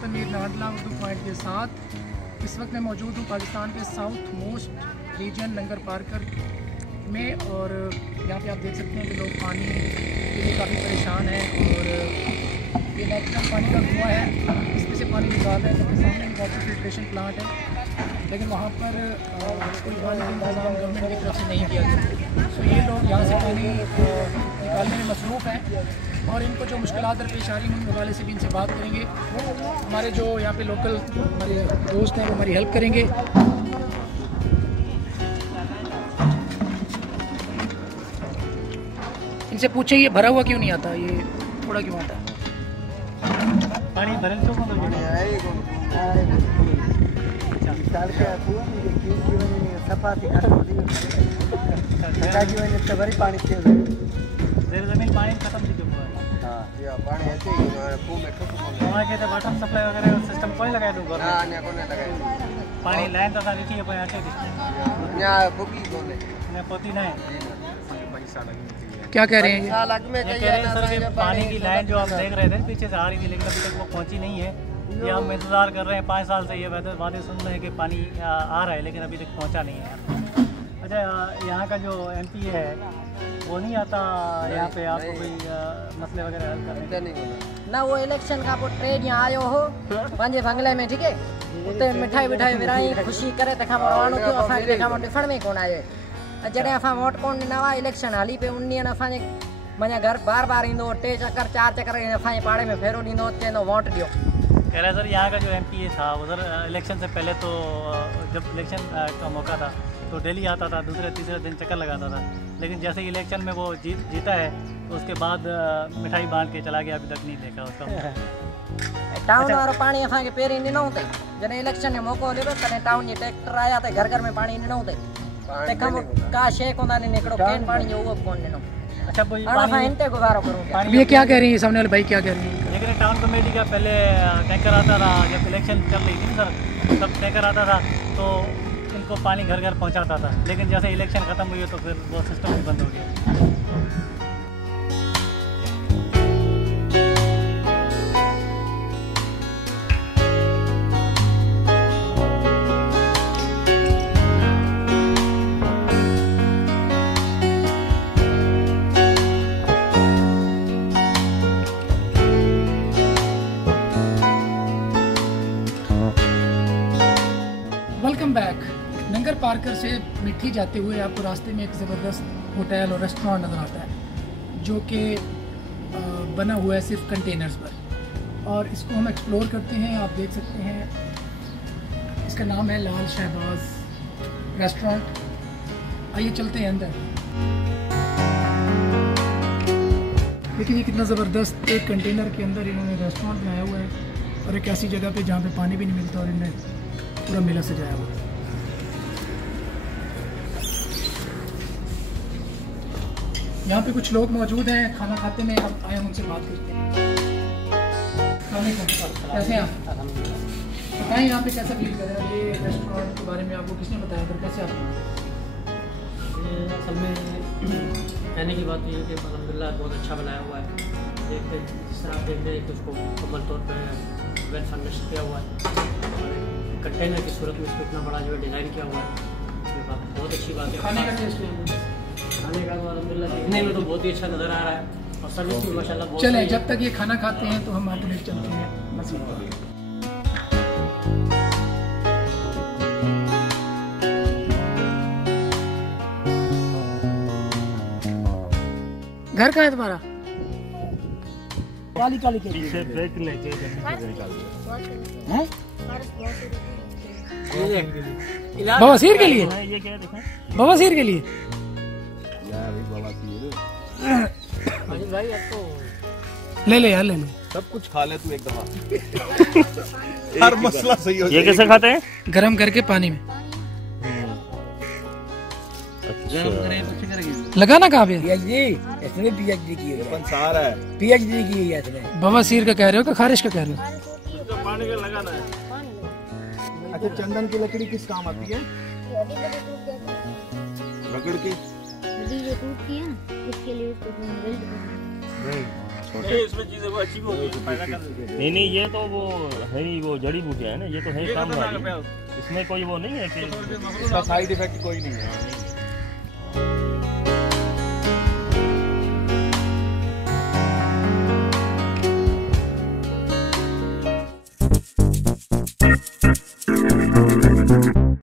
सुल्तान Mir Nadla Urdu point के साथ। इस वक्त मैं मौजूद हूँ पाकिस्तान के साउथ मोस्ट रीजन लंगर पार्कर में, और यहाँ पे आप देख सकते हैं कि लोग पानी के लिए काफ़ी परेशान हैं। और ये नेचुरल पानी का कुआँ है, इसमें से पानी निकाल रहे हैं। सबके सामने वाटर फिल्ट्रेशन प्लांट है, लेकिन वहाँ पर कोई पानी का इंतजाम गवर्नमेंट की तरफ से नहीं किया गया। तो ये लोग यहाँ से पानी निकालने में मसरूफ़ हैं, और इनको जो मुश्किलात दरपेश आ रही हैं उन हवाले से भी इनसे बात करेंगे। हमारे जो यहाँ पे लोकल हमारे दोस्त हैं वो हमारी हेल्प करेंगे। इनसे पूछे ये भरा हुआ क्यों नहीं आता, ये थोड़ा क्यों आता है? पानी भरल तो जमीन पानी खत्म थी वहाँ के वाटर सप्लाई वगैरह सिस्टम कोई लगाया दूँ पानी लाइन तो देखिए पोती नहीं। क्या कह रहे हैं ये? पानी की लाइन जो आप देख रहे थे पीछे से आ रही थी, लेकिन अभी तक वो पहुंची नहीं है। ये हम इंतज़ार कर रहे हैं 5 साल से, ये बातें सुन रहे हैं कि पानी आ रहा है, लेकिन अभी तक पहुंचा नहीं है। अच्छा, यहाँ का जो MP है वो नहीं आता यहाँ पे आपको कोई मसले वगैरह हल करने ना? वो इलेक्शन का वो ट्रेड यहाँ आयो हो पंहिंजे बंगले में, ठीक है, उते मिठाई विठाई विराई ख़ुशी करे तंहिंखां पोइ रवानो थियो। असांखे तंहिंखां पोइ ॾिसण में कोन आयो। जॾहिं असां वोट कोन ॾिना हुआ, इलेक्शन हली पे, उन ॾींहं असांजे मुंहिंजा घर बार बार ईंदो, 3 चक्कर 4 चक्कर असांजे पाड़े में फेरो ॾींदो, चवंदो वोट ॾियो। कह रहे सर यहाँ का जो MP था उधर इलेक्शन से पहले तो जब इलेक्शन का मौका था तो डेली आता था, दूसरे तीसरे दिन चक्कर लगाता था, लेकिन जैसे ही इलेक्शन में वो जीता है तो उसके बाद मिठाई बांट के चला गया, अभी तक नहीं देखा उसका। टाउन वारो पानी असांखे पहिरीं ॾिनो अथई, जॾहिं इलेक्शन जो मौक़ो हलियो तॾहिं टाउन जे ट्रैक्टर आया त घर घर में पानी ॾिनो अथई। तंहिंखां पोइ का शइ कोन ॾिनी, हिकिड़ो केन पाणी जो उहो बि कोन ॾिनो। अच्छा, असां हिन ते गुज़ारो करूं। ये क्या कह रही है सामने वाले भाई, क्या कह रही है? लेकिन टाउन कमेटी का पहले टैंकर आता था, जब इलेक्शन चल रही थी सर तब टैंकर आता था तो इनको पानी घर घर पहुंचाता था, लेकिन जैसे इलेक्शन ख़त्म हुई तो फिर वो सिस्टम ही बंद हो गया। Welcome back. लंगर पार्कर से मिट्टी जाते हुए आपको रास्ते में एक ज़बरदस्त होटल और रेस्टोरेंट नज़र आता है, जो कि बना हुआ है सिर्फ कंटेनर्स पर, और इसको हम एक्सप्लोर करते हैं। आप देख सकते हैं इसका नाम है लाल शहबाज रेस्टोरेंट। आइए चलते हैं अंदर। देखिए ये कितना ज़बरदस्त, एक कंटेनर के अंदर इन्होंने रेस्टोरेंट बनाया हुआ है, और एक ऐसी जगह पे जहाँ पे पानी भी नहीं मिलता, और इन्हें पूरा मेला सजाया हुआ है। यहाँ पे कुछ लोग मौजूद हैं खाना खाते में, हम आए उनसे बात करते हैं। कैसे हैं आप? बताएं यहाँ पे कैसा फील कर रहे हैं? ये रेस्टोरेंट के बारे में आपको किसने बताया, फिर कैसे आप? असल में कहने की बात ये है कि अल्हम्दुलिल्लाह बहुत अच्छा बनाया हुआ है। जिस तरह आप देख रहे हैं कि उसको मुकम्मल तौर पर वेल फर्निश्ड किया हुआ है, कंटेनर की सूरत में इसको इतना बड़ा जो है डिज़ाइन किया हुआ है, ये बात बहुत अच्छी बात है। खाने का टेस्ट है? खाने का तो अल्हम्दुलिल्लाह देखने में तो बहुत ही अच्छा नज़र आ रहा है, और सर्विस भी माशाल्लाह बहुत। चलें, जब तक ये खाना खाते हैं तो हम आपको लेकर चलते हैं मस्जिद। घर कहाँ है तुम्हारा? काली काली के लिए बवासीर के लिए, बवासीर के लिए ले ले यार, ले ले, सब कुछ खा ले तू एक दफा। हर मसला सही हो। ये कैसे खाते हैं? गरम करके पानी में। लगाना कहाँ पे? इसने PhD की है, पंसार है, PhD की है इसने। बवासीर का कह रहे हो कि खारिश का कह रहे हो? तो पानी का लगाना है। अच्छा, चंदन की लकड़ी किस काम आती है? लकड़ की जो टूटती है ना, उसके लिए उसको वेल्ड करना। इसमें चीजें वो अच्छी भी होती है, फायदा कर देती है। नहीं ये तो वो है ही, वो जड़ी बूटियाँ है ना, ये तो है काम वाली। इसमें कोई वो नहीं है कि इसका साइड इफेक्ट कोई नहीं है। हाँ, नहीं।